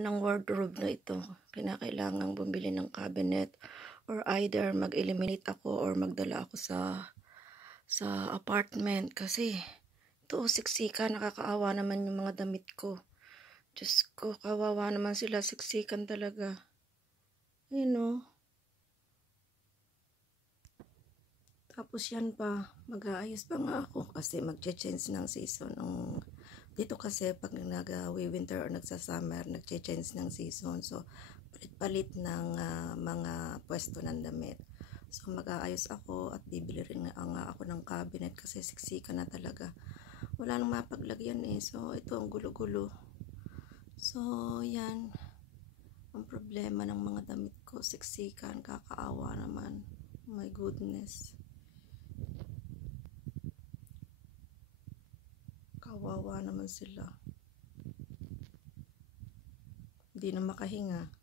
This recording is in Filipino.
ng wardrobe na ito. Kinakailangang bumili ng cabinet or either mag-eliminate ako or magdala ako sa apartment kasi ito siksika, nakakaawa naman yung mga damit ko. Diyos ko, kawawa naman sila, siksikan talaga. Ayun o. Tapos yan pa, mag-aayos pa nga ako kasi mag-change ng season. Dito kasi pag nag-winter or nagsa-summer, nag-change ng season. So, palit-palit ng mga pwesto ng damit. So, mag-aayos ako at bibili rin nga ako ng cabinet kasi siksika na talaga. Wala nang mapaglagyan eh. So, ito ang gulo-gulo. So, yan. Ang problema ng mga damit ko, siksikan, kakaawa naman. Oh my goodness. Kawawa naman sila. Hindi na makahinga.